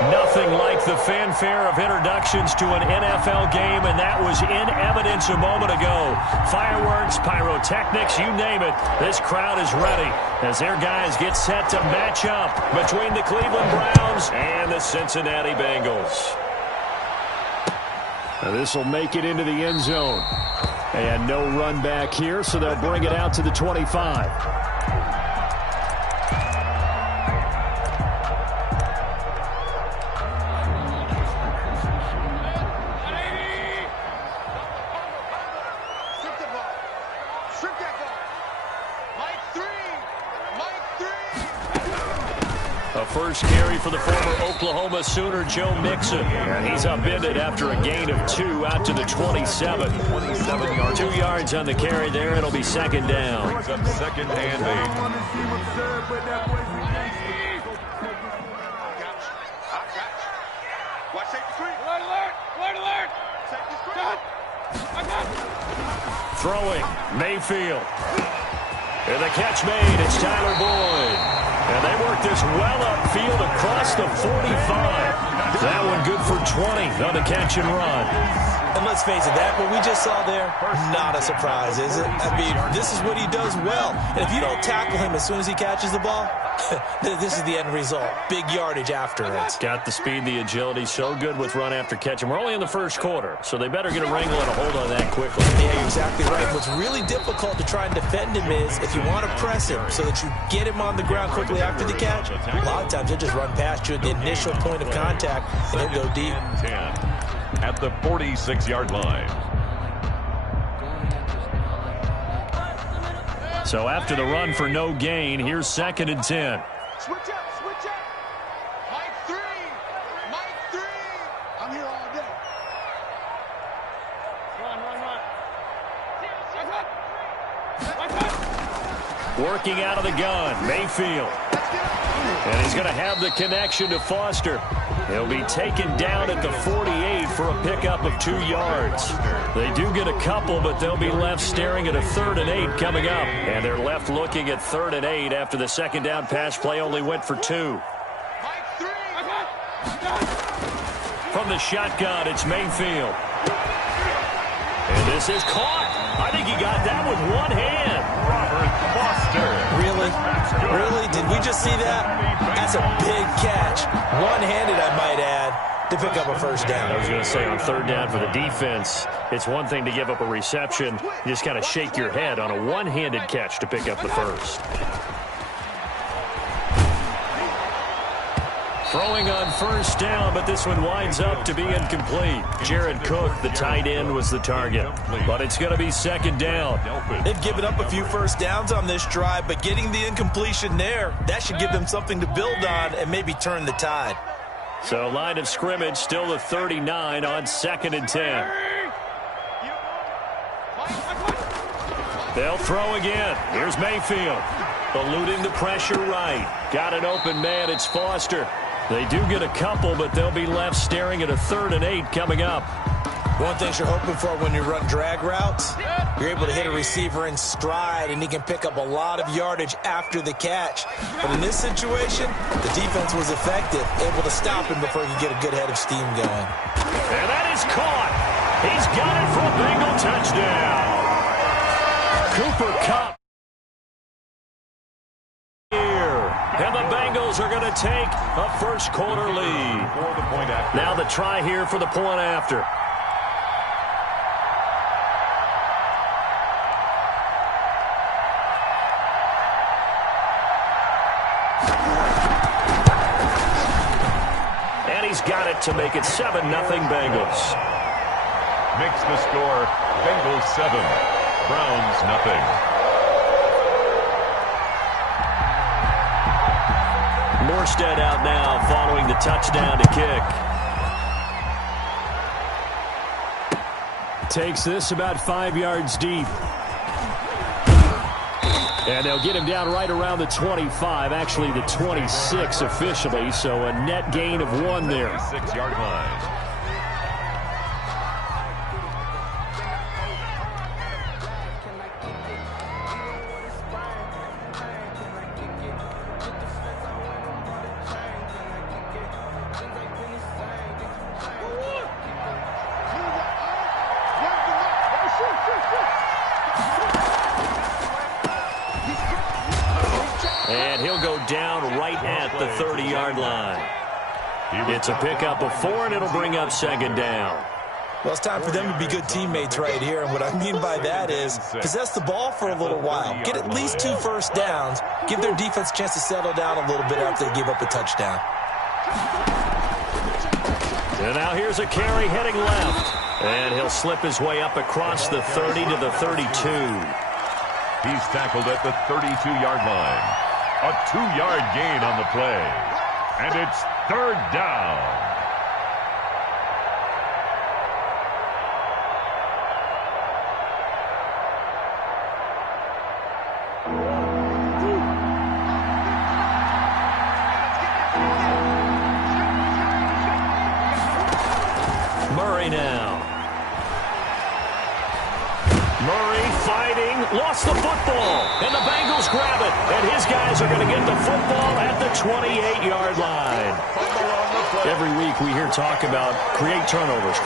Nothing like the fanfare of introductions to an NFL game, and that was in evidence a moment ago. Fireworks, pyrotechnics, you name it. This crowd is ready as their guys get set to match up between the Cleveland Browns and the Cincinnati Bengals. Now this will make it into the end zone. And no run back here, so they'll bring it out to the 25. First carry for the former Oklahoma Sooner, Joe Mixon. And he's upended after a gain of 2 out to the 27. 27 yards. 2 yards on the carry there. It'll be second down. Brings up second and 8. Throwing, Mayfield. And the catch made. It's Tyler Boyd. And they work this well upfield across the 45. That one good for 20 on the catch and run. And let's face it, that what we just saw there, not a surprise, is it? I mean, this is what he does well. And if you don't tackle him as soon as he catches the ball, this is the end result. Big yardage after it. Got the speed, the agility, so good with run after catch. And we're only in the first quarter, so they better get a wrangle and a hold on that quickly. Yeah, you're exactly right. What's really difficult to try and defend him is if you want to press him so that you get him on the ground quickly after the catch, a lot of times he'll just run past you at the initial point of contact and he'll go deep. 10 at the 46-yard line. So after the run for no gain, here's second and 10. Switch up, switch up. Mike 3. Mike 3. I'm here all day. Run. Working out of the gun, Mayfield. And he's going to have the connection to Foster. He'll be taken down at the 48 for a pickup of 2 yards. They do get a couple, but they'll be left staring at a 3rd and 8 coming up. And they're left looking at 3rd and 8 after the second down pass play only went for 2. From the shotgun, it's Mayfield. And this is caught. I think he got that with one hand. Robert Foster. Really? Really? Did we just see that? That's a big catch. One-handed, I might add, to pick up a first down. I was going to say on 3rd down for the defense, it's one thing to give up a reception. You just got to shake your head on a one-handed catch to pick up the first. Throwing on first down, but this one winds up to be incomplete. Jared Cook, the tight end, was the target. But it's going to be second down. They've given up a few first downs on this drive, but getting the incompletion there, that should give them something to build on and maybe turn the tide. So line of scrimmage still the 39 on 2nd and 10. They'll throw again. Here's Mayfield. Eluding the pressure right. Got an open man. It's Foster. They do get a couple, but they'll be left staring at a 3rd and 8 coming up. One thing you're hoping for when you run drag routes, you're able to hit a receiver in stride, and he can pick up a lot of yardage after the catch. But in this situation, the defense was effective, able to stop him before he could get a good head of steam going. And that is caught. He's got it for a Bengal touchdown. Cooper Kupp. And the Bengals are going to take a first quarter lead. Now the try here for the point after. And he's got it to make it 7-0 Bengals. Makes the score Bengals 7, Browns nothing. Morstead out now following the touchdown to kick. Takes this about 5 yards deep. And they'll get him down right around the 25, actually the 26 officially, so a net gain of 1 there. 6-yard line. line. It's a pickup of 4, and it'll bring up second down. Well, it's time for them to be good teammates right here, and what I mean by that is possess the ball for a little while, get at least 2 first downs, give their defense a chance to settle down a little bit after they give up a touchdown. And now here's a carry heading left, and he'll slip his way up across the 30 to the 32. He's tackled at the 32-yard line. A 2-yard gain on the play, and it's third down. Now. Murray fighting, lost the football, and the Bengals grab it, and his guys are going to get the football at the 28-yard line. Every week we hear talk about create turnovers.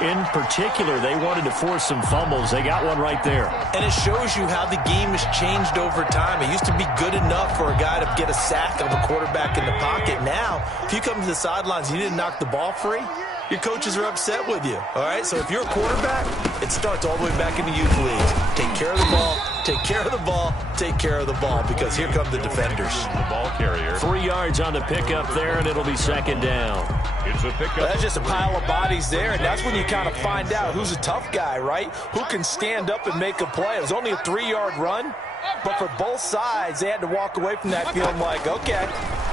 In particular, they wanted to force some fumbles. They got one right there. And it shows you how the game has changed over time. It used to be good enough for a guy to get a sack of a quarterback in the pocket. Now, if you come to the sidelines and you didn't knock the ball free, your coaches are upset with you, all right? So if you're a quarterback, it starts all the way back in the youth leagues. Take care of the ball, take care of the ball, take care of the ball, because here come the defenders. The ball carrier. 3 yards on the pickup there, and it'll be second down. It's a pickup. That's just a pile of bodies there, and that's when you kind of find out who's a tough guy, right? Who can stand up and make a play. It was only a 3-yard run, but for both sides, they had to walk away from that feeling like, okay,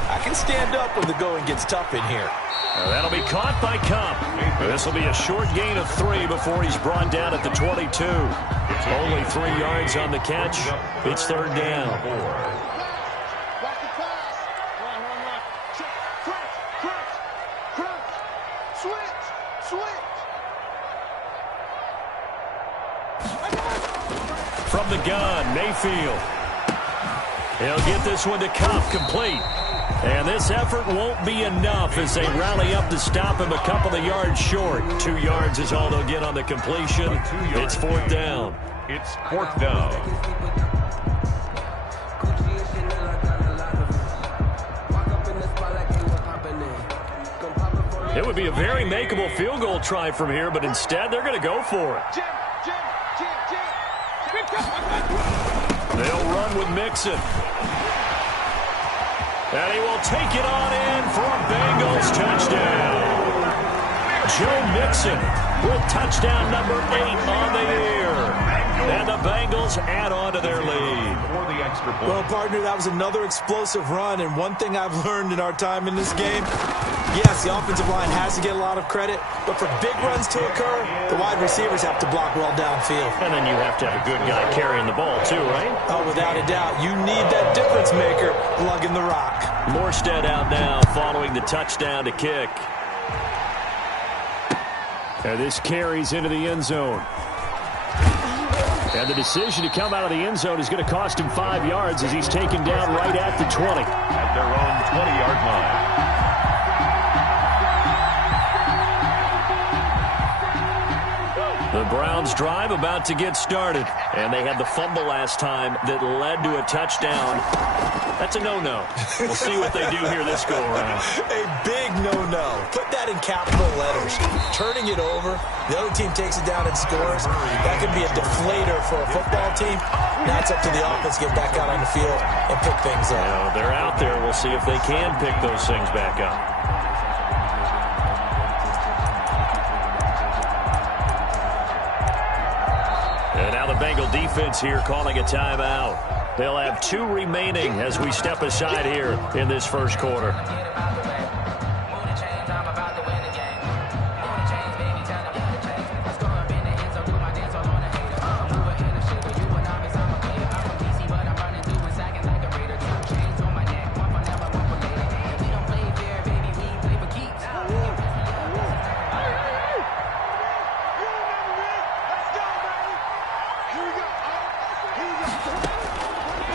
I can stand up when the going gets tough in here. That'll be caught by Cup. This will be a short gain of 3 before he's brought down at the 22. Only 3 yards on the catch. It's third down. From the gun, Mayfield. He'll get this one to Cup, complete. And this effort won't be enough as they rally up to stop him a couple of yards short. 2 yards is all they'll get on the completion. It's fourth down. It's fourth down. It would be a very makeable field goal try from here, but instead they're going to go for it. They'll run with Mixon. And he will take it on in for a Bengals touchdown. Joe Mixon with touchdown number 8 on the year. And the Bengals add on to their lead. Well, partner, that was another explosive run. And one thing I've learned in our time in this game, yes, the offensive line has to get a lot of credit, but for big runs to occur, the wide receivers have to block well downfield. And then you have to have a good guy carrying the ball too, right? Oh, without a doubt. You need that difference maker lugging the rock. Morstead out now following the touchdown to kick. And this carries into the end zone. And the decision to come out of the end zone is going to cost him 5 yards as he's taken down right at the 20. At their own 20-yard line. The Browns drive about to get started. And they had the fumble last time that led to a touchdown. That's a no-no. We'll see what they do here this go-around. A big no-no. Put that in capital letters. Turning it over, the other team takes it down and scores. That could be a deflator for a football team. Now it's up to the offense to get back out on the field and pick things up. You know, they're out there. We'll see if they can pick those things back up. And now the Bengal defense here calling a timeout. They'll have 2 remaining as we step aside here in this first quarter.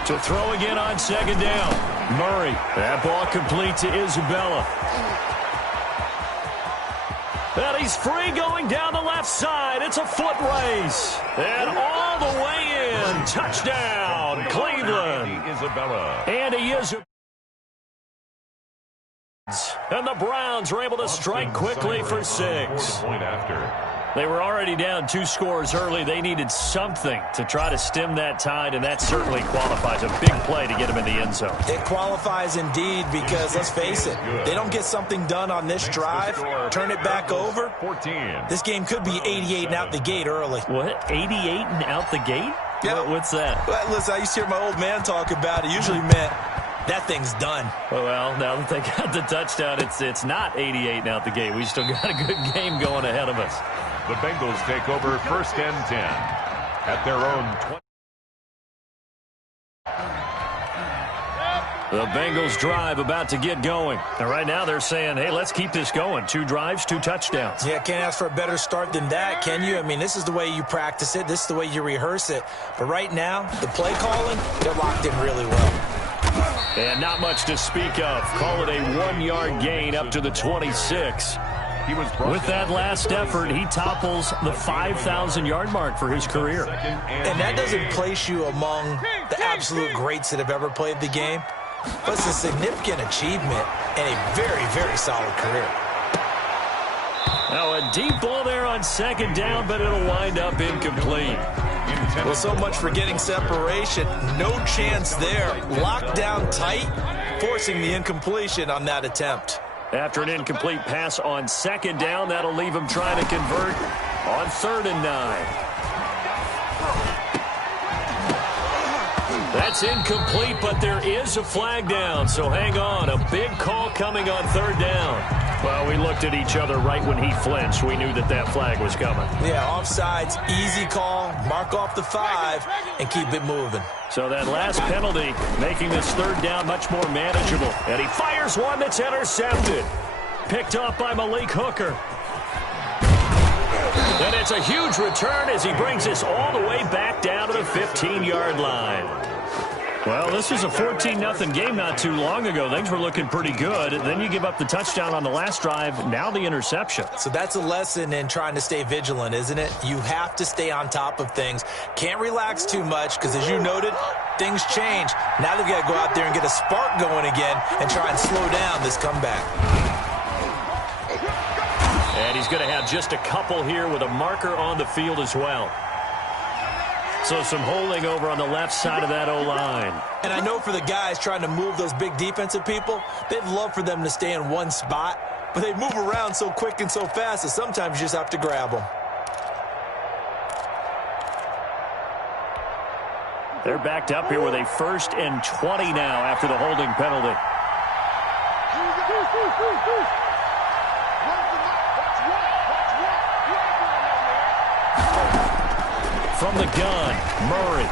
To throw again on second down. Murray. That ball complete to Isabella. And he's free going down the left side. It's a foot race. And all the way in. Touchdown, Cleveland. Isabella. And he is And the Browns are able to strike quickly for 6. They were already down 2 scores early. They needed something to try to stem that tide, and that certainly qualifies. A big play to get them in the end zone. It qualifies indeed because, let's face it, they don't get something done on this drive, turn it back over. This game could be 88 and out the gate early. What? 88 and out the gate? Yeah. What's that? Well, listen, I used to hear my old man talk about it. Usually meant that thing's done. Well, now that they got the touchdown, it's not 88 and out the gate. We still got a good game going ahead of us. The Bengals take over 1st and 10 at their own 20. The Bengals drive about to get going. And right now they're saying, hey, let's keep this going. 2 drives, 2 touchdowns. Yeah, can't ask for a better start than that, can you? I mean, this is the way you practice it. This is the way you rehearse it. But right now, the play calling, they're locked in really well. And not much to speak of. Call it a 1-yard gain up to the 26. With that last effort, he topples the 5,000-yard mark for his career. And that doesn't place you among the absolute greats that have ever played the game. But it's a significant achievement and a very, very solid career. Now a deep ball there on 2nd down, but it'll wind up incomplete. Well, so much for getting separation. No chance there. Locked down tight, forcing the incompletion on that attempt. After an incomplete pass on 2nd down, that'll leave him trying to convert on 3rd and 9. That's incomplete, but there is a flag down, so hang on. A big call coming on 3rd down. Well, we looked at each other right when he flinched. We knew that that flag was coming. Yeah, offsides, easy call, mark off the 5, and keep it moving. So that last penalty making this 3rd down much more manageable. And he fires one that's intercepted. Picked off by Malik Hooker. And it's a huge return as he brings us all the way back down to the 15-yard line. Well, this was a 14-0 game not too long ago. Things were looking pretty good. Then you give up the touchdown on the last drive, now the interception. So that's a lesson in trying to stay vigilant, isn't it? You have to stay on top of things. Can't relax too much because, as you noted, things change. Now they've got to go out there and get a spark going again and try and slow down this comeback. And he's going to have just a couple here with a marker on the field as well. So some holding over on the left side of that O-line. And I know for the guys trying to move those big defensive people, they'd love for them to stay in one spot, but they move around so quick and so fast that sometimes you just have to grab them. They're backed up here with a 1st and 20 now after the holding penalty. From the gun, Murray.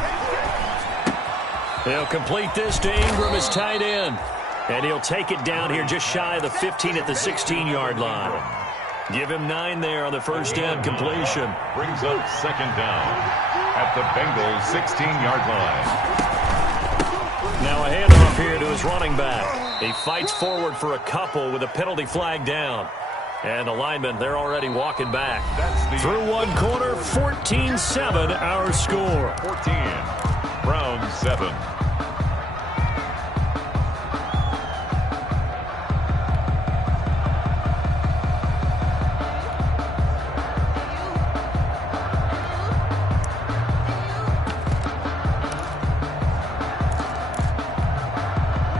He'll complete this to Ingram as tight end. And he'll take it down here just shy of the 15 at the 16-yard line. Give him 9 there on the 1st down completion. Brings up 2nd down at the Bengals 16-yard line. Now a handoff here to his running back. He fights forward for a couple with a penalty flag down. And the linemen, they're already walking back. Through one quarter, 14-7 our score. 14, Browns 7.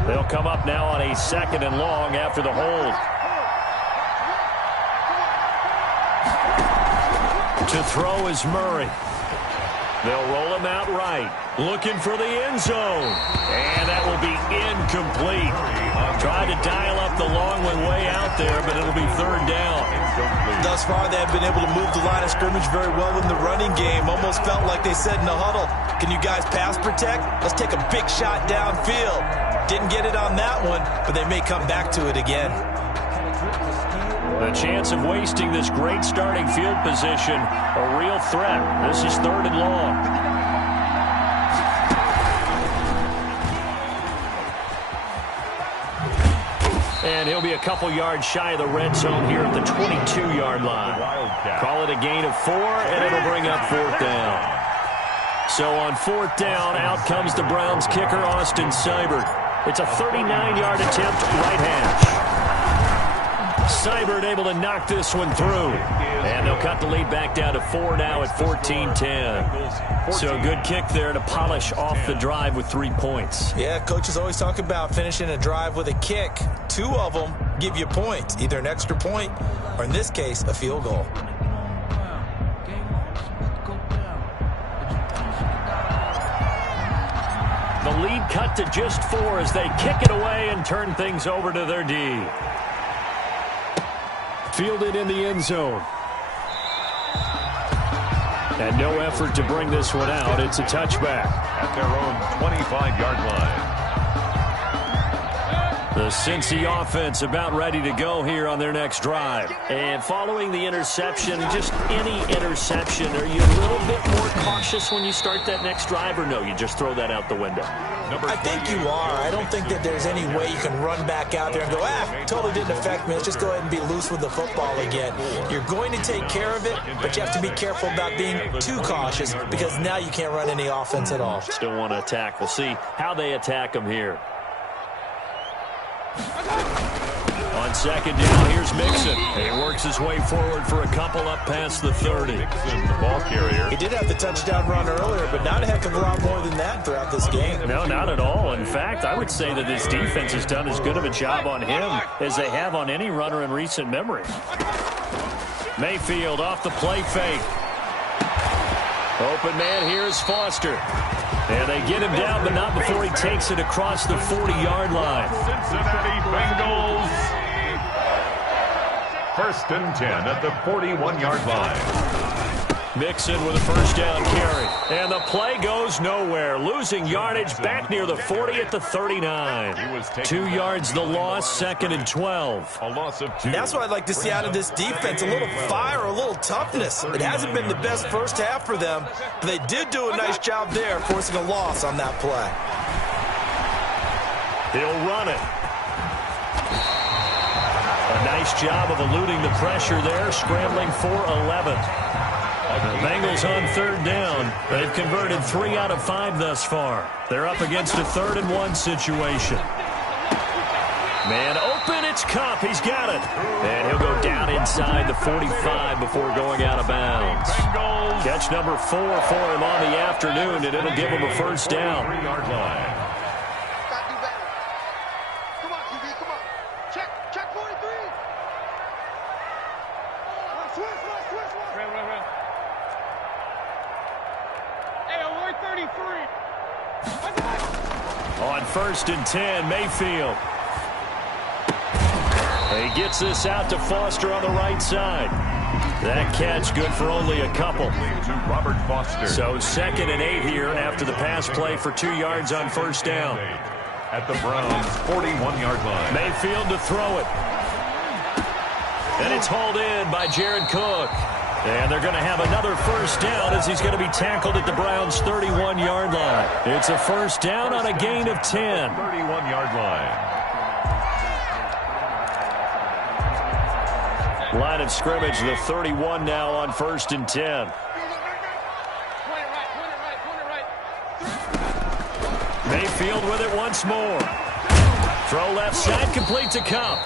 They'll come up now on a 2nd and long after the hold. To throw is Murray. They'll roll him out right. Looking for the end zone. And that will be incomplete. Tried to dial up the long one way out there, but it'll be 3rd down. Thus far, they have been able to move the line of scrimmage very well in the running game. Almost felt like they said in the huddle, can you guys pass protect? Let's take a big shot downfield. Didn't get it on that one, but they may come back to it again. The chance of wasting this great starting field position, a real threat. This is 3rd and long. And he'll be a couple yards shy of the red zone here at the 22-yard line. Call it a gain of 4, and it'll bring up 4th down. So on 4th down, out comes the Browns kicker, Austin Seibert. It's a 39-yard attempt, right hash. Seibert able to knock this one through. And they'll cut the lead back down to 4 now at 14-10. So a good kick there to polish off the drive with 3 points. Yeah, coaches always talk about finishing a drive with a kick. 2 of them give you points, either an extra point or, in this case, a field goal. The lead cut to just 4 as they kick it away and turn things over to their D. Fielded in the end zone. And no effort to bring this one out. It's a touchback. At their own 25-yard line. The Cincy offense about ready to go here on their next drive. And following the interception, just any interception, are you a little bit more cautious when you start that next drive, or no, you just throw that out the window? I think you are. I don't think that there's any way you can run back out there and go, totally didn't affect me. Let's just go ahead and be loose with the football again. You're going to take care of it, but you have to be careful about being too cautious because now you can't run any offense at all. Still want to attack. We'll see how they attack them here. On second down, here's Mixon. He works his way forward for a couple up past the 30. Mixon, the ball carrier. He did have the touchdown run earlier, but not a heck of a lot more than that throughout this game. No, not at all. In fact, I would say that this defense has done as good of a job on him as they have on any runner in recent memory. Mayfield off the play fake. Open man, here's Foster. And they get him down, but not before he takes it across the 40-yard line. Cincinnati Bengals. 1st and 10 at the 41-yard line. Mixon with a first down carry. And the play goes nowhere. Losing yardage back near the 40 at the 39. 2 yards the loss, 2nd and 12. A loss of 2. And that's what I'd like to see out of this defense, a little fire, a little toughness. It hasn't been the best first half for them, but they did do a nice job there, forcing a loss on that play. He'll run it. A nice job of eluding the pressure there, scrambling for 11. The Bengals on 3rd down. They've converted 3 out of 5 thus far. They're up against a 3rd and 1 situation. Man open, it's Kupp. He's got it. And he'll go down inside the 45 before going out of bounds. Catch number 4 for him on the afternoon, and it'll give him a first down. 3-yard line. Come on, QB, come on. Check 43. Swiss. Run. Hey, alert 33. On 1st and 10, Mayfield. He gets this out to Foster on the right side. That catch good for only a couple. To Robert Foster. So 2nd and 8 here after the pass play for 2 yards on first down. At the Browns' 41-yard line. Mayfield to throw it. And it's hauled in by Jared Cook. And they're going to have another first down as he's going to be tackled at the Browns' 31-yard line. It's a first down on a gain of 10. 31-yard line. Line of scrimmage, the 31 now on 1st and 10. Mayfield with it once more. Throw left side, complete to Kupp.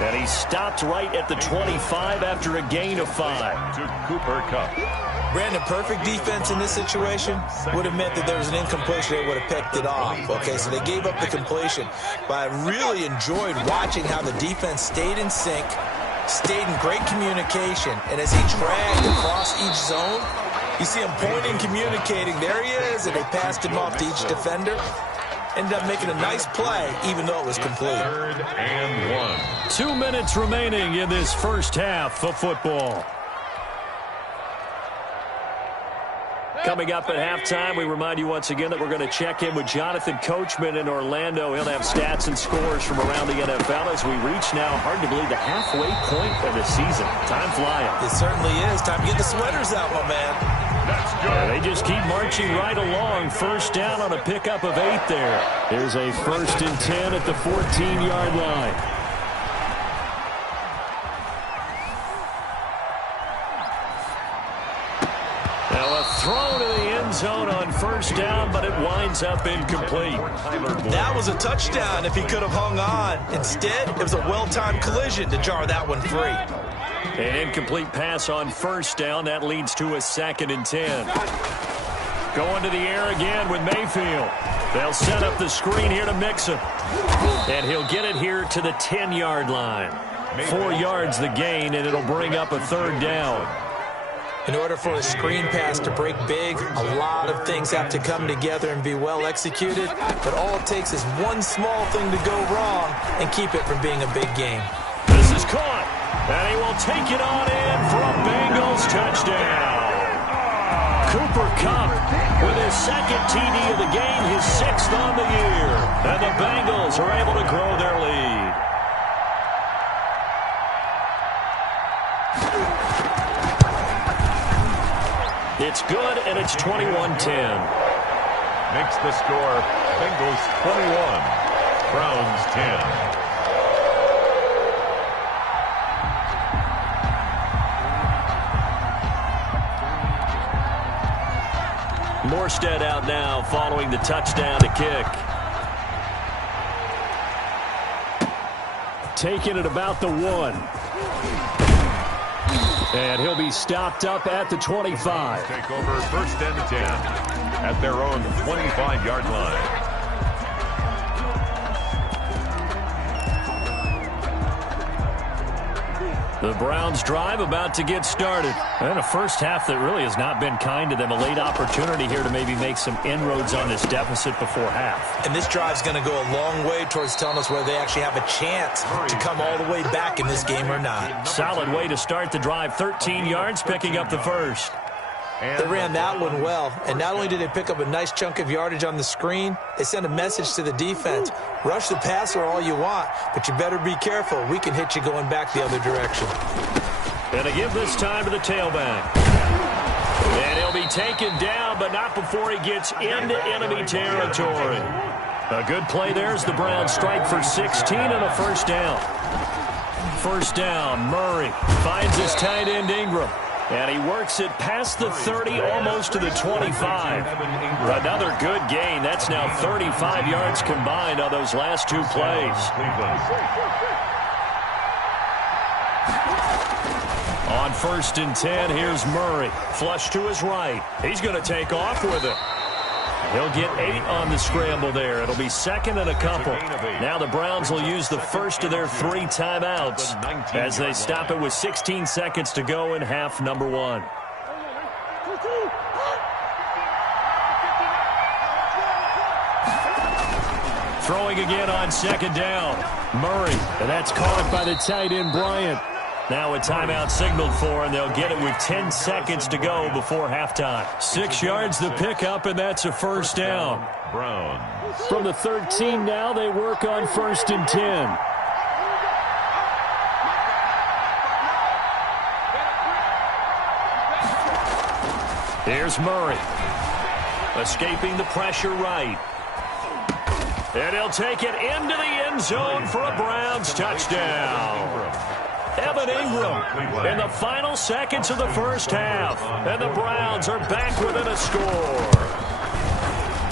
And he stopped right at the 25 after a gain of 5. To Cooper Kupp. Brandon, perfect defense in this situation would have meant that there was an incompletion. They would have picked it off. Okay, so they gave up the completion. But I really enjoyed watching how the defense stayed in sync, stayed in great communication, and as he dragged across each zone, you see him pointing, communicating. There he is, and they passed him off to each defender. Ended up making a nice play, even though it was complete. 3rd and 1. 2 minutes remaining in this first half of football. Coming up at halftime, we remind you once again that we're going to check in with Jonathan Coachman in Orlando. He'll have stats and scores from around the NFL as we reach now, hard to believe, the halfway point of the season. Time flying. It certainly is. Time to get the sweaters out, my man. That's good. Yeah, they just keep marching right along. First down on a pickup of 8 there. Here's a 1st and 10 at the 14-yard line. Now a throw to the end zone on first down, but it winds up incomplete. That was a touchdown if he could have hung on. Instead, it was a well-timed collision to jar that one free. An incomplete pass on first down. That leads to a 2nd and 10. Going to the air again with Mayfield. They'll set up the screen here to Mixon. And he'll get it here to the 10-yard line. 4 yards the gain, and it'll bring up a 3rd down. In order for a screen pass to break big, a lot of things have to come together and be well executed. But all it takes is one small thing to go wrong and keep it from being a big game. This is caught, and he will take it on in for a Bengals touchdown. Cooper Kupp with his 2nd TD of the game, his 6th on the year. And the Bengals are able to grow their lead. It's good, and it's 21-10. Makes the score Bengals 21, Browns 10. Morstead out now following the touchdown to kick. Taking it about the 1. And he'll be stopped up at the 25. Take over 1st and 10 at their own 25-yard line. The Browns drive about to get started. And a first half that really has not been kind to them. A late opportunity here to maybe make some inroads on this deficit before half. And this drive's going to go a long way towards telling us whether they actually have a chance to come all the way back in this game or not. Solid way to start the drive. 13 yards, picking up the first. They ran that one well, and not only did they pick up a nice chunk of yardage on the screen, they sent a message to the defense. Rush the passer all you want, but you better be careful. We can hit you going back the other direction. And they give this time to the tailback. And he'll be taken down, but not before he gets into enemy territory. A good play there as the Browns strike for 16 and a first down. First down, Murray finds his tight end Ingram. And he works it past the 30, almost to the 25. Another good gain. That's now 35 yards combined on those last 2 plays. On 1st and 10, here's Murray. Flush to his right. He's going to take off with it. He'll get 8 on the scramble there. It'll be 2nd and a couple. Now the Browns will use the first of their 3 timeouts as they stop it with 16 seconds to go in half number 1. Throwing again on 2nd down. Murray, and that's caught by the tight end Bryant. Now a timeout signaled for, and they'll get it with 10 seconds to go before halftime. 6 yards the pickup, and that's a first down. Browns. From the 13 now, they work on 1st and 10. Here's Murray. Escaping the pressure right. And he'll take it into the end zone for a Browns touchdown. Evan Ingram in the final seconds of the first half. And the Browns are back within a score.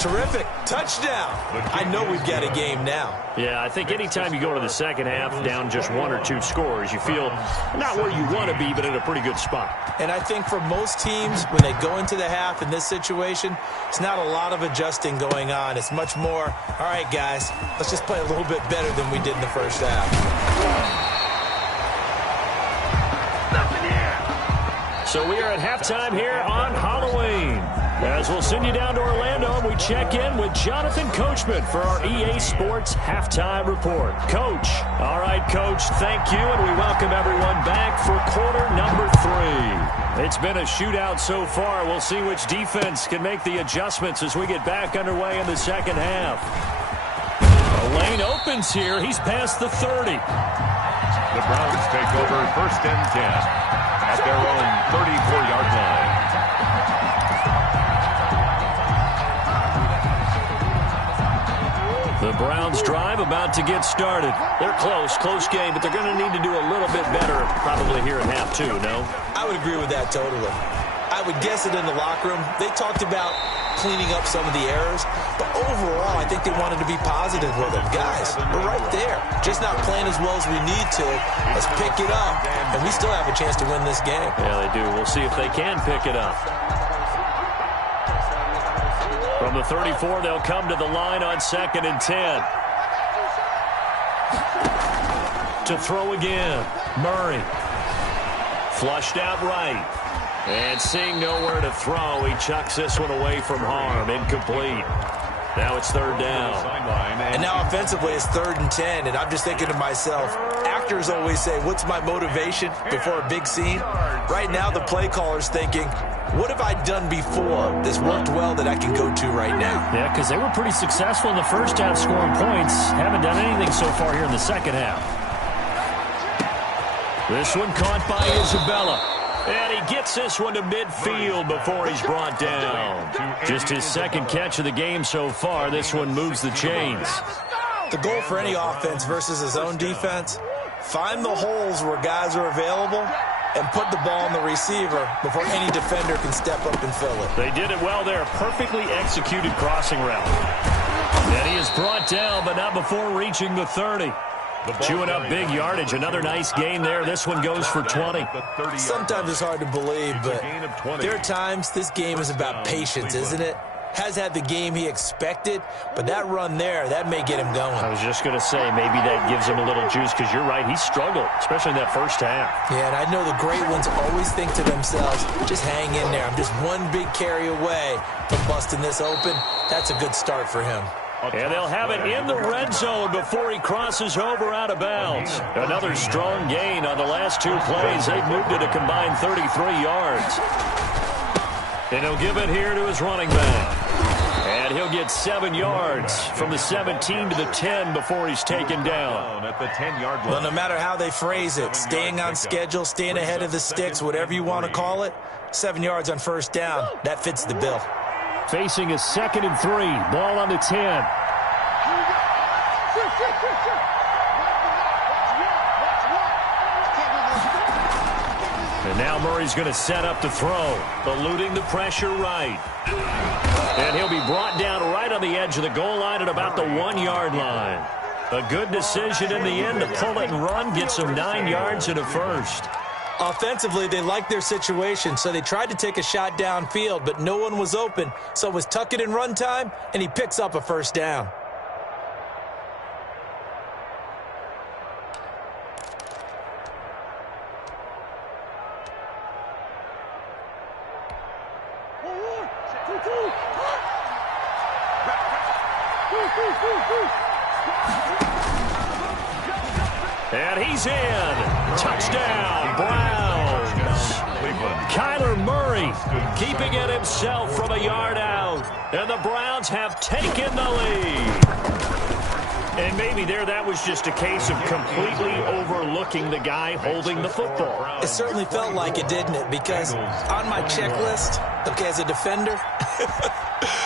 Terrific. Touchdown. I know we've got a game now. Yeah, I think anytime you go to the second half down just 1 or 2 scores, you feel not where you want to be, but in a pretty good spot. And I think for most teams, when they go into the half in this situation, it's not a lot of adjusting going on. It's much more, all right, guys, let's just play a little bit better than we did in the first half. So we are at halftime here on Halloween. As we'll send you down to Orlando, and we check in with Jonathan Coachman for our EA Sports Halftime Report. Coach. All right, Coach, thank you, and we welcome everyone back for quarter number 3. It's been a shootout so far. We'll see which defense can make the adjustments as we get back underway in the second half. A lane opens here. He's past the 30. The Browns take over 1st and 10 at their own 34-yard line. The Browns drive about to get started. They're close game, but they're going to need to do a little bit better probably here in half 2, no? I would agree with that totally. I would guess it in the locker room. They talked about cleaning up some of the errors, but overall, I think they wanted to be positive with them. Guys, we're right there. Just not playing as well as we need to. Let's pick it up, and we still have a chance to win this game. Yeah, they do. We'll see if they can pick it up. From the 34, they'll come to the line on 2nd and 10. To throw again, Murray. Flushed out right. And seeing nowhere to throw, he chucks this one away from harm. Incomplete. Now it's 3rd down. And now offensively it's 3rd and 10. And I'm just thinking to myself, actors always say, what's my motivation before a big scene? Right now the play caller's thinking, what have I done before that's worked well that I can go to right now? Yeah, because they were pretty successful in the first half scoring points. Haven't done anything so far here in the second half. This one caught by Isabella. And he gets this one to midfield before he's brought down. Just his 2nd catch of the game so far. This one moves the chains. The goal for any offense versus his own defense, find the holes where guys are available and put the ball on the receiver before any defender can step up and fill it. They did it well there. Perfectly executed crossing route. And he is brought down, but not before reaching the 30. Chewing up big yardage. Another nice gain there. This one goes for 20. Sometimes it's hard to believe, but there are times this game is about patience, isn't it? Has had the game he expected, but that run there, that may get him going. I was just going to say, maybe that gives him a little juice, because you're right, he struggled, especially in that first half. Yeah, and I know the great ones always think to themselves, just hang in there. I'm just one big carry away from busting this open. That's a good start for him. And they'll have it in the red zone before he crosses over out of bounds. Another strong gain on the last 2 plays. They've moved it a combined 33 yards. And he'll give it here to his running back. And he'll get 7 yards from the 17 to the 10 before he's taken down. At the 10-yard line. Well, no matter how they phrase it, staying on schedule, staying ahead of the sticks, whatever you want to call it, 7 yards on 1st down, that fits the bill. Facing a 2nd and 3. Ball on the 10. And now Murray's going to set up to throw. Eluding the pressure right. And he'll be brought down right on the edge of the goal line at about the 1-yard line. A good decision in the end to pull it and run. Gets him 9 yards and a first. Offensively, they liked their situation, so they tried to take a shot downfield, but no one was open, so it was tuck it in run time, and he picks up a 1st down. And he's in. Touchdown, Browns. Kyler Murray keeping it himself from a yard out. And the Browns have taken the lead. And maybe that was just a case of completely overlooking the guy holding the football. It certainly felt like it, didn't it? Because on my checklist, okay, as a defender,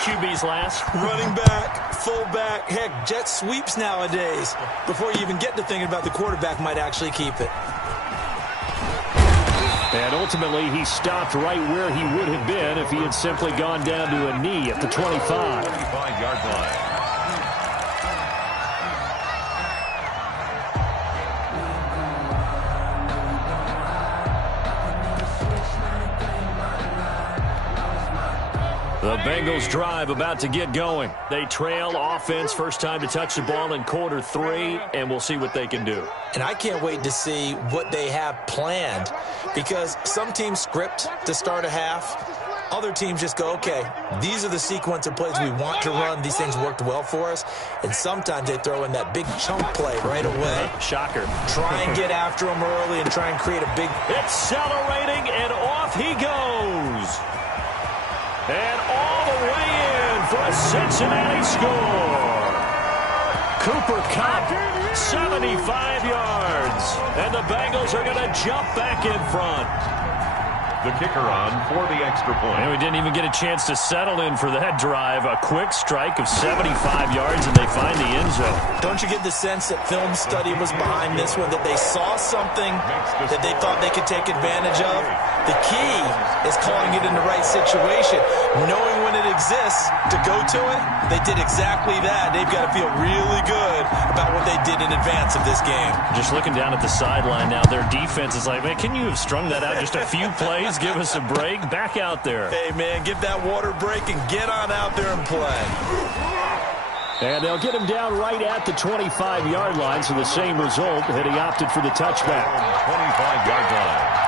QB's last. Running back, fullback, heck, jet sweeps nowadays. Before you even get to thinking about the quarterback might actually keep it. And ultimately, he stopped right where he would have been if he had simply gone down to a knee at the 25. 25-yard line. The Bengals drive about to get going. They trail offense, first time to touch the ball in quarter 3, and we'll see what they can do. And I can't wait to see what they have planned, because some teams script to start a half. Other teams just go, okay, these are the sequence of plays we want to run. These things worked well for us. And sometimes they throw in that big chunk play right away. Shocker. Try and get after them early and try and create a big... Accelerating, and off he goes. And all the way in for a Cincinnati score. Cooper Kupp, 75 yards. And the Bengals are going to jump back in front. The kicker on for the extra point. And we didn't even get a chance to settle in for that drive. A quick strike of 75 yards, and they find the end zone. Don't you get the sense that film study was behind this one, that they saw something that they thought they could take advantage of? The key is calling it in the right situation. Knowing when it exists to go to it, they did exactly that. They've got to feel really good about what they did in advance of this game. Just looking down at the sideline now, their defense is like, man, can you have strung that out just a few plays? Give us a break. Back out there. Hey, man, give that water break and get on out there and play. And they'll get him down right at the 25-yard line, so the same result had he opted for the touchback. 25-yard line.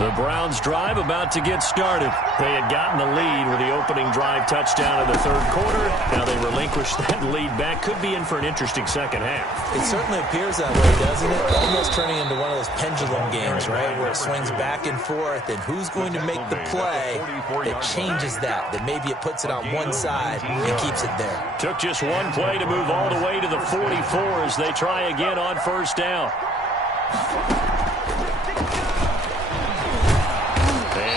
The Browns drive about to get started. They had gotten the lead with the opening drive touchdown in the third quarter. Now they relinquish that lead back. Could be in for an interesting second half. It certainly appears that way, doesn't it? Almost turning into one of those pendulum games, right, where it swings back and forth, and who's going to make the play that changes that maybe it puts it on one side and keeps it there. Took just one play to move all the way to the 44 as they try again on first down.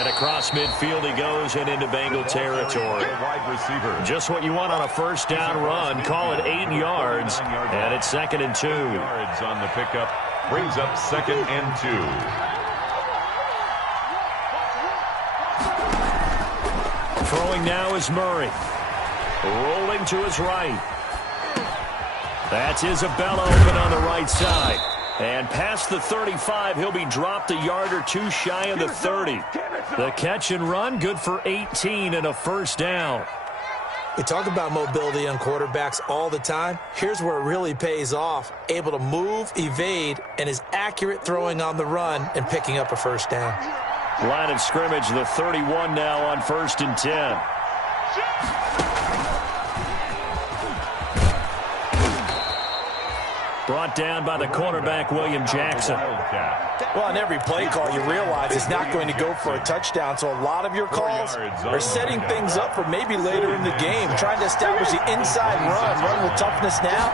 Across midfield he goes and into Bengal territory. Wide receiver. Just what you want on a first down run. Call it 8 yards, and it's 2nd and 2. Yards on the pickup brings up 2nd and 2. Throwing now is Murray. Rolling to his right. That's Isabella open on the right side. And past the 35, he'll be dropped a yard or two shy of the 30. The catch and run, good for 18 and a first down. We talk about mobility on quarterbacks all the time. Here's where it really pays off. Able to move, evade, and is accurate throwing on the run and picking up a first down. Line of scrimmage, the 31 now on 1st and 10. Brought down by the cornerback, William Jackson. Well, on every play call, you realize it's not going to go for a touchdown, so a lot of your calls are setting things up for maybe later in the game, trying to establish the inside run with toughness now,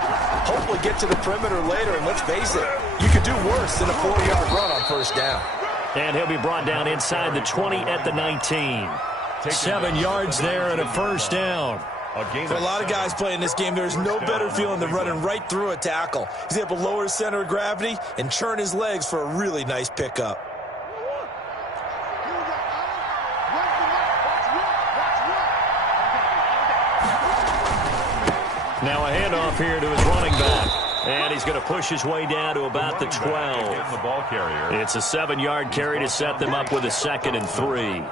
hopefully get to the perimeter later, and let's face it, you could do worse than a 4-yard run on first down. And he'll be brought down inside the 20 at the 19. 7 yards there and a first down. For a lot of guys playing this game, there's no better feeling than running right through a tackle. He's able to lower his center of gravity and churn his legs for a really nice pickup. Now a handoff here to his running back. And he's going to push his way down to about the 12. The ball carrier. It's a 7-yard carry to set them up with a 2nd and 3.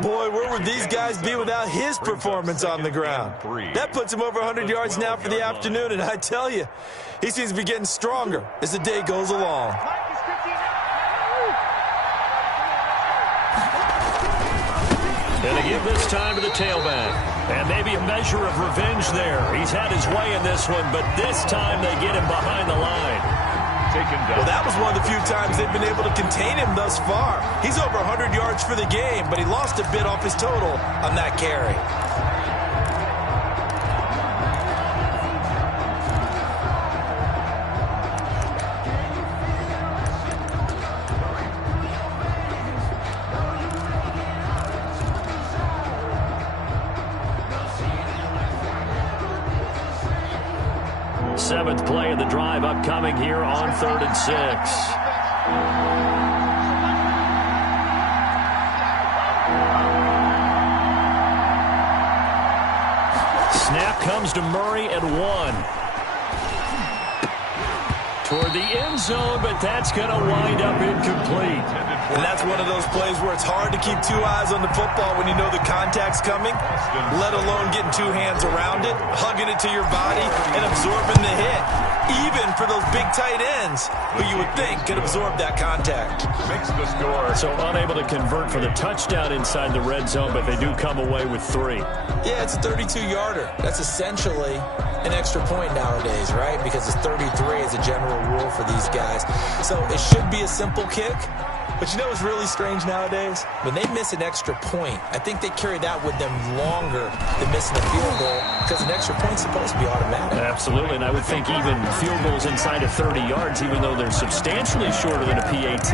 Boy, where would these guys be without his performance on the ground? That puts him over 100 yards now for the afternoon, and I tell you, he seems to be getting stronger as the day goes along. And they give this time to the tailback. And maybe a measure of revenge there. He's had his way in this one, but this time they get him behind the line. Well, that was one of the few times they've been able to contain him thus far. He's over 100 yards for the game, but he lost a bit off his total on that carry. Seventh play of the drive upcoming here on 3rd and 6. Snap comes to Murray at 1. Toward the end zone, but that's going to wind up incomplete. And that's one of those plays where it's hard to keep 2 eyes on the football when you know the contact's coming, let alone getting 2 hands around it, hugging it to your body, and absorbing the hit. Even for those big tight ends, who you would think could absorb that contact. Makes the score. So unable to convert for the touchdown inside the red zone, but they do come away with 3. Yeah, it's a 32-yarder. That's essentially an extra point nowadays, right? Because it's 33 as a general rule for these guys. So it should be a simple kick. But you know what's really strange nowadays? When they miss an extra point, I think they carry that with them longer than missing a field goal because an extra point's supposed to be automatic. Absolutely, and I would think even field goals inside of 30 yards, even though they're substantially shorter than a PAT,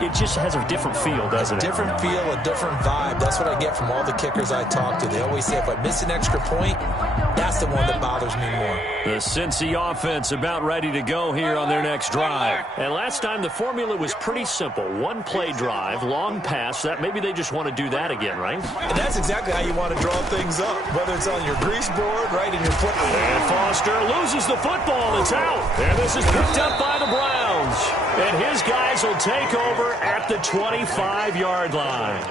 it just has a different feel, doesn't it? Different feel, a different vibe. That's what I get from all the kickers I talk to. They always say, if I miss an extra point, That's the one that bothers me more. The Cincy offense about ready to go here on their next drive. And last time the formula was pretty simple. One play drive, long pass. That maybe they just want to do that again, right? And that's exactly how you want to draw things up, whether it's on your grease board, right in your foot. And Foster loses the football. It's out. And this is picked up by the Browns. And his guys will take over at the 25-yard line.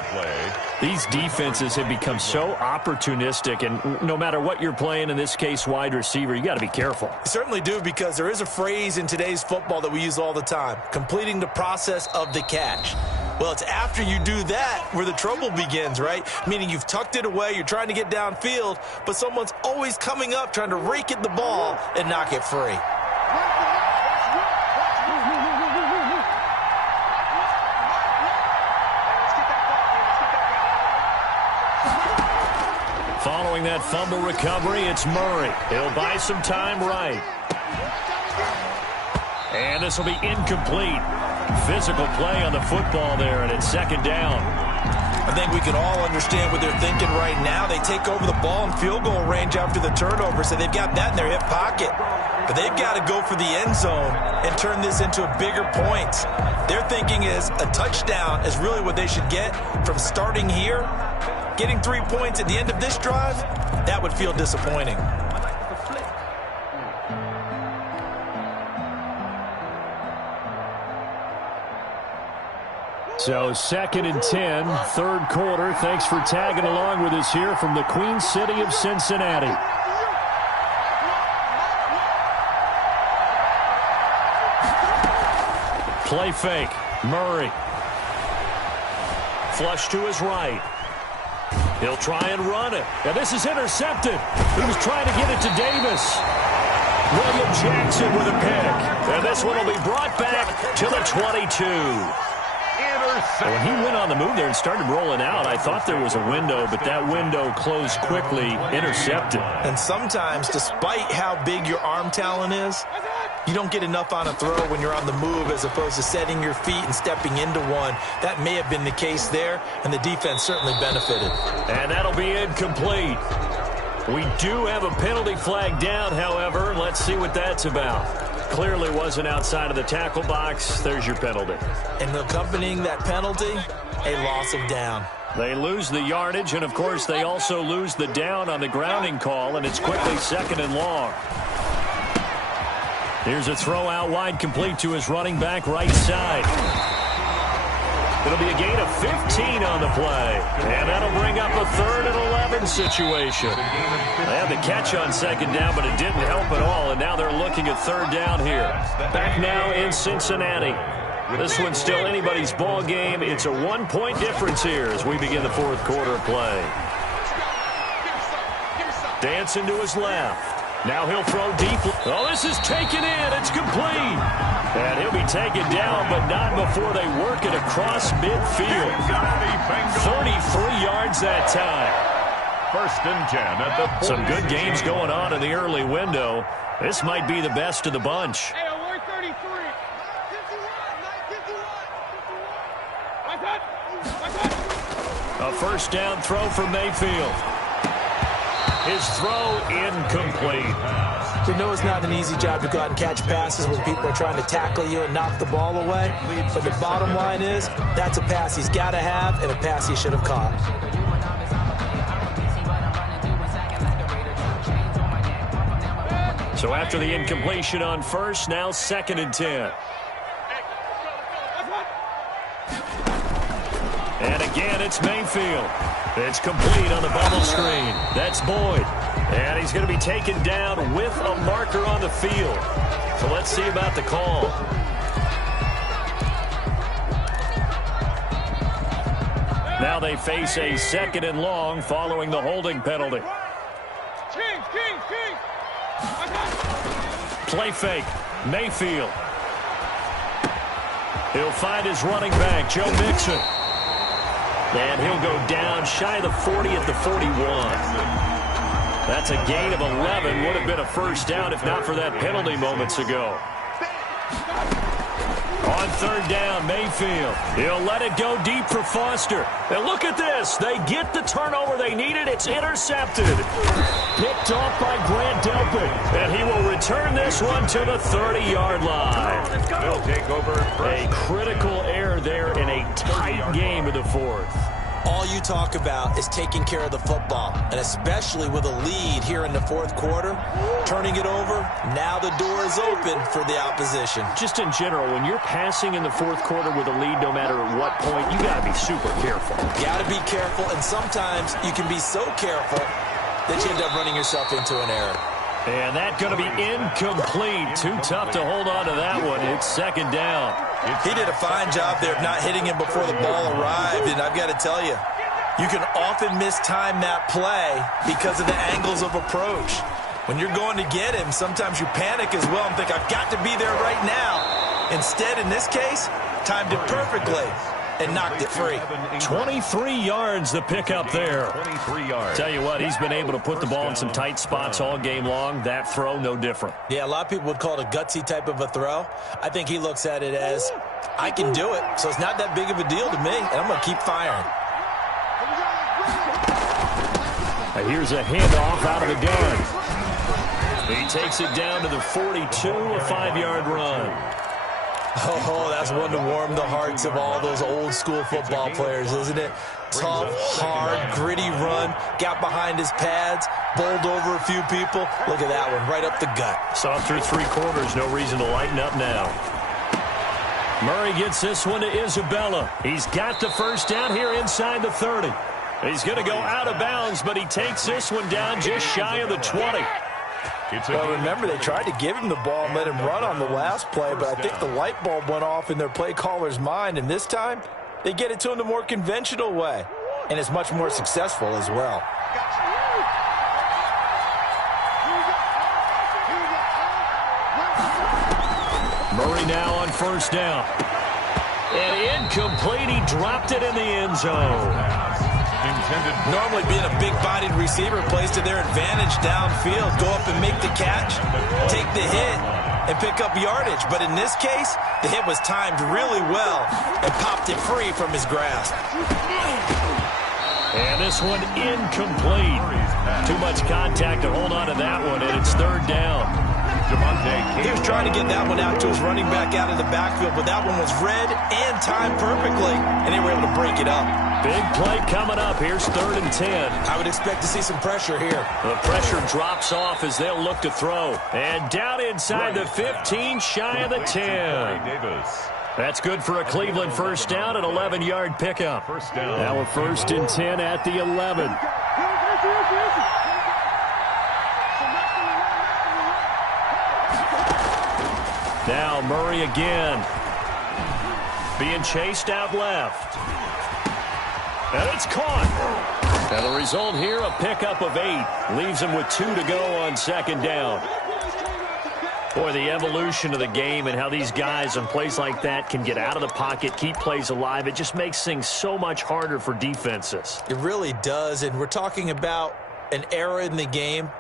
These defenses have become so opportunistic, and no matter what you're playing, in this case wide receiver, you got to be careful. You certainly do, because there is a phrase in today's football that we use all the time, completing the process of the catch. Well, it's after you do that where the trouble begins, right? Meaning you've tucked it away, you're trying to get downfield, but someone's always coming up trying to rake at the ball and knock it free. Following that fumble recovery, it's Murray. He'll buy some time right. And this will be incomplete. Physical play on the football there, and it's second down. I think we can all understand what they're thinking right now. They take over the ball in field goal range after the turnover, so they've got that in their hip pocket. But they've got to go for the end zone and turn this into a bigger point. Their thinking is a touchdown is really what they should get from starting here. Getting 3 points at the end of this drive, that would feel disappointing. So 2nd and 10, third quarter. Thanks for tagging along with us here from the Queen City of Cincinnati. Play fake. Murray. Flush to his right. He'll try and run it. And this is intercepted. He was trying to get it to Davis. William Jackson with a pick. And this one will be brought back to the 22. When he went on the move there and started rolling out, I thought there was a window, but that window closed quickly, intercepted. And sometimes, despite how big your arm talent is, you don't get enough on a throw when you're on the move as opposed to setting your feet and stepping into one. That may have been the case there, and the defense certainly benefited. And that'll be incomplete. We do have a penalty flag down, however. Let's see what that's about. Clearly wasn't outside of the tackle box. There's your penalty. And accompanying that penalty, a loss of down. They lose the yardage, and, of course, they also lose the down on the grounding call, and it's quickly 2nd and long. Here's a throw out wide, complete to his running back right side. It'll be a gain of 15 on the play, and that'll bring up a 3rd and 11 situation. They had the catch on 2nd down, but it didn't help at all, and now they're looking at 3rd down here. Back now in Cincinnati. This one's still anybody's ball game. It's a 1-point difference here as we begin the 4th quarter of play. Dancing to his left. Now he'll throw deep. Oh, this is taken in. It's complete. And he'll be taken down, but not before they work it across midfield. 33 yards that time. 1st and 10 at the 40. Some good games going on in the early window. This might be the best of the bunch. Hey, we're 33. A 1st down throw for Mayfield. His throw incomplete. We know it's not an easy job to go out and catch passes when people are trying to tackle you and knock the ball away. But the bottom line is, that's a pass he's got to have and a pass he should have caught. So after the incompletion on 1st, now 2nd and 10. And again, it's Mayfield. It's complete on the bubble screen. That's Boyd. And he's going to be taken down with a marker on the field. So let's see about the call. Now they face a 2nd and long following the holding penalty. Play fake. Mayfield. He'll find his running back, Joe Mixon. And he'll go down shy of the 40 at the 41. That's a gain of 11. Would have been a 1st down if not for that penalty moments ago. On third down, Mayfield. He'll let it go deep for Foster. And look at this. They get the turnover they needed. It's intercepted. Picked off by Grant Delpit. And he will return this one to the 30-yard line. They'll take over. A critical error there in a tight game in the fourth. All you talk about is taking care of the football, and especially with a lead here in the fourth quarter, turning it over, now the door is open for the opposition. Just in general, when you're passing in the fourth quarter with a lead, no matter at what point, you got to be super careful. Got to be careful, and sometimes you can be so careful that you end up running yourself into an error. And that's going to be incomplete. Too tough to hold on to that one. It's second down. He did a fine job there of not hitting him before the ball arrived, and I've got to tell you, you can often mistime that play because of the angles of approach. When you're going to get him, sometimes you panic as well and think, I've got to be there right now. Instead, in this case, timed it perfectly and knocked it free. 23 yards the pickup there. 23 yards. Tell you what, he's been able to put the ball in some tight spots all game long. That throw, no different. Yeah, a lot of people would call it a gutsy type of a throw. I think he looks at it as, I can do it, so it's not that big of a deal to me, and I'm going to keep firing. Here's a handoff out of the gun. He takes it down to the 42, a 5-yard run. Oh, that's one to warm the hearts of all those old-school football players, isn't it? Tough, hard, gritty run, got behind his pads, bowled over a few people. Look at that one, right up the gut. Saw through 3 quarters, no reason to lighten up now. Murray gets this one to Isabella. He's got the first down here inside the 30. He's going to go out of bounds, but he takes this one down just shy of the 20. Well, remember, they tried to give him the ball and let him run on the last play, but I think the light bulb went off in their play caller's mind, and this time they get it to him the more conventional way, and it's much more successful as well. Murray now on first down. And incomplete, he dropped it in the end zone. Normally being a big-bodied receiver plays to their advantage downfield. Go up and make the catch, take the hit, and pick up yardage. But in this case, the hit was timed really well and popped it free from his grasp. And this one incomplete. Too much contact to hold on to that one, and it's third down. He was trying to get that one out to his running back out of the backfield, but that one was read and timed perfectly, and they were able to break it up. Big play coming up. Here's 3rd and 10. I would expect to see some pressure here. The pressure drops off as they'll look to throw. And down inside the 15, shy of the 10. That's good for a Cleveland first down, an 11-yard pickup. Now a 1st and 10 at the 11. Now Murray again. Being chased out left. And it's caught. Now the result here, a pickup of 8. Leaves him with 2 to go on second down. Boy, the evolution of the game and how these guys on plays like that can get out of the pocket, keep plays alive, it just makes things so much harder for defenses. It really does, and we're talking about an era in the game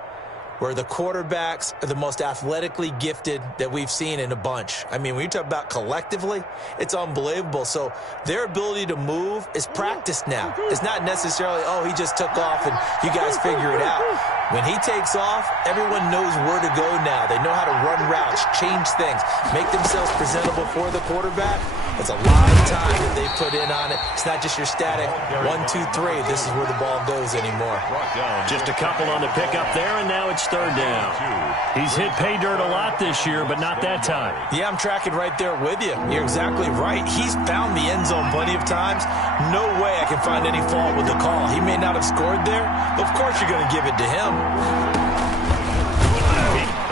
where the quarterbacks are the most athletically gifted that we've seen in a bunch. I mean, when you talk about collectively, it's unbelievable. So their ability to move is practiced now. It's not necessarily, oh, he just took off and you guys figure it out. When he takes off, everyone knows where to go now. They know how to run routes, change things, make themselves presentable for the quarterback. It's a lot of time that they put in on it. It's not just your static 1, 2, 3. This is where the ball goes anymore. Just a couple on the pickup there, and now it's third down. He's hit pay dirt a lot this year, but not that time. Yeah, I'm tracking right there with you. You're exactly right. He's found the end zone plenty of times. No way I can find any fault with the call. He may not have scored there, but of course you're going to give it to him.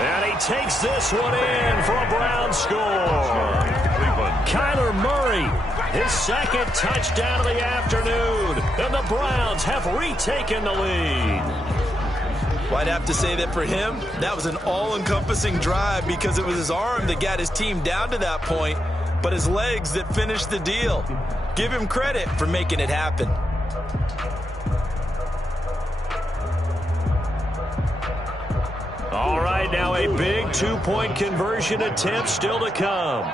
And he takes this one in for a Brown score. Kyler Murray, his 2nd touchdown of the afternoon. And the Browns have retaken the lead. Well, I'd have to say that for him, that was an all-encompassing drive because it was his arm that got his team down to that point, but his legs that finished the deal. Give him credit for making it happen. All right, now a big 2-point conversion attempt still to come.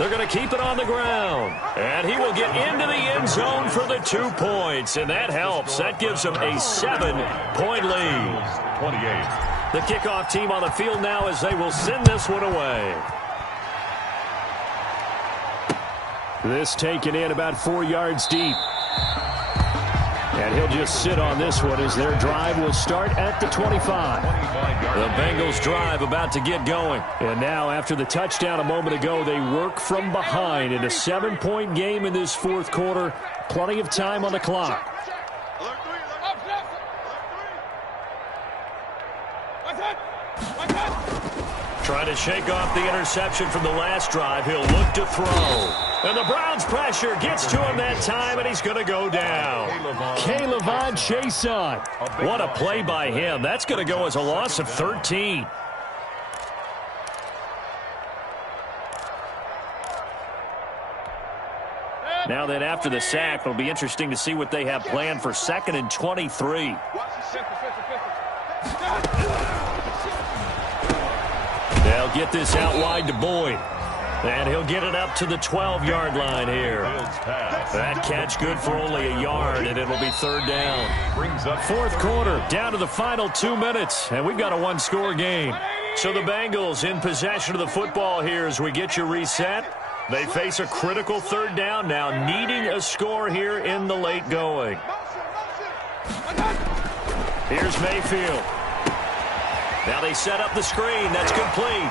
They're going to keep it on the ground. And he will get into the end zone for the 2 points. And that helps. That gives them a 7-point lead. 28. The kickoff team on the field now as they will send this one away. This taken in about 4 yards deep. And he'll just sit on this one as their drive will start at the 25. The Bengals drive about to get going. And now after the touchdown a moment ago, they work from behind in a 7-point game in this fourth quarter. Plenty of time on the clock. Trying to shake off the interception from the last drive. He'll look to throw. And the Browns' pressure gets to him that time, and he's going to go down. K'Lavon Chaisson. What a play by him. That's going to go as a loss of 13. Now then, after the sack, it'll be interesting to see what they have planned for 2nd and 23. They'll get this out wide to Boyd. And he'll get it up to the 12-yard line here. That catch good for only a yard, and it'll be 3rd down. Fourth quarter, down to the final 2 minutes, and we've got a 1-score game. So the Bengals in possession of the football here as we get you reset. They face a critical 3rd down now, needing a score here in the late going. Here's Mayfield. Now they set up the screen. That's complete.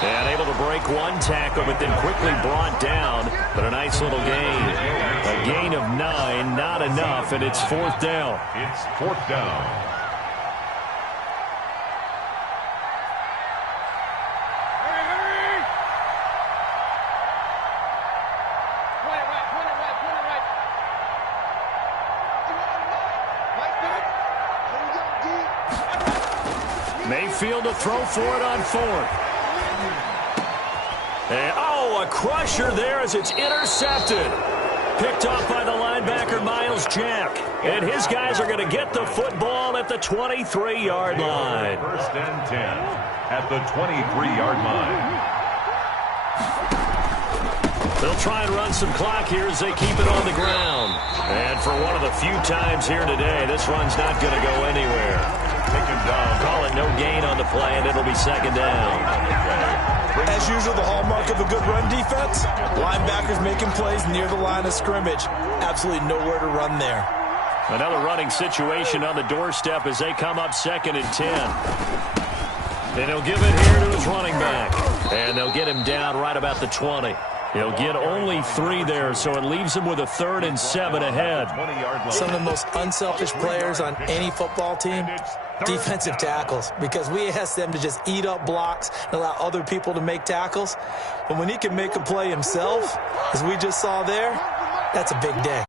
And able to break one tackle, but then quickly brought down. But a nice little gain. A gain of 9, not enough, and it's 4th down. It's 4th down. Mayfield to throw for it on 4th. And, a crusher there as it's intercepted. Picked off by the linebacker, Miles Jack. And his guys are going to get the football at the 23-yard line. 1st and 10 at the 23-yard line. They'll try and run some clock here as they keep it on the ground. And for one of the few times here today, this run's not going to go anywhere. Taken down. Call it no gain on the play, and it'll be 2nd down. As usual, the hallmark of a good run defense, linebackers making plays near the line of scrimmage. Absolutely nowhere to run there. Another running situation on the doorstep as they come up 2nd and 10. And he'll give it here to his running back. And they'll get him down right about the 20. He'll get only 3 there, so it leaves him with a 3rd and 7 ahead. Some of the most unselfish players on any football team, defensive tackles, because we ask them to just eat up blocks and allow other people to make tackles. But when he can make a play himself, as we just saw there, that's a big day.